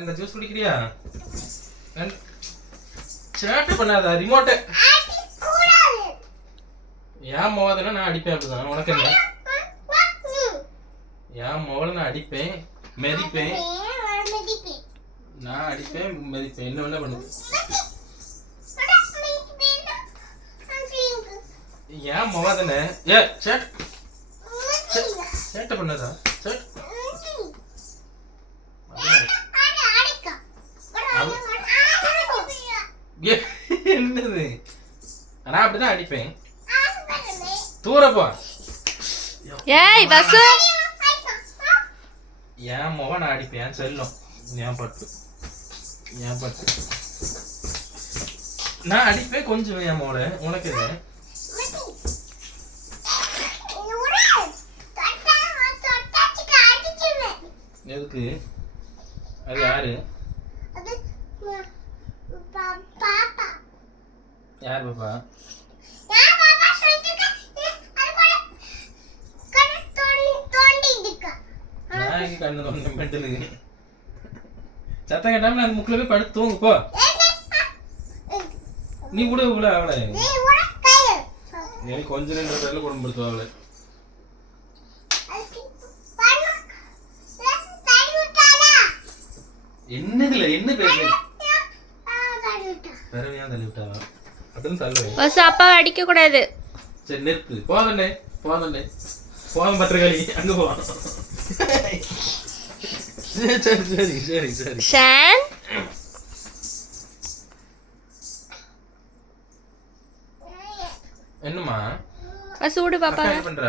இந்த ஜூஸ் குடிக்கிறியா? சேட்டை பண்ணாத ரிமோட்டை ஏன் மோதனா நான் அடிப்பேன். அப்படிதான் உனக்கு என்ன? ஏன் மோதல நான் அடிப்பேன் மெதிப்பேன். நான் அடிப்பேன் மெதிப்பேன். என்ன வேணா பண்ணுது. ஏன் மோதன ஏ சேட்டை பண்ணாதா? என்னது? நான் அப்படிதான் அடிப்பேன். தூரப்போ ஏய் பசு என் முகம் நான் அடிப்பேன். செல்லும் என் பட்டு நான் அடிப்பேன் கொஞ்சம். என் மோளை உனக்கு எது? எதுக்கு? அது யாரு? யார் பாப்பா? நான் கண்ணு தோண்ட மெண்டலு. சத்தம் கேட்டாம நான் முக்கில போய் படுத்து தூங்கு போ. நீ கூட கூட அவளை எனக்கு கொஞ்ச நேரம் பேர்ல குடும்பப்படுத்துவ அவளை. என்னதுல என்ன பேசு? பெறவையா தள்ளி விட்டாவா? அதான் தள்ளுவேன். பசு அப்பாவை அடிக்க கூடாது. சரி நிறுத்து. போதண்டே போதும் பத்திரகாளி அங்க போ. சரி ஷான் என்னம்மா பசு விடு பாப்பா. என்ன பண்ற?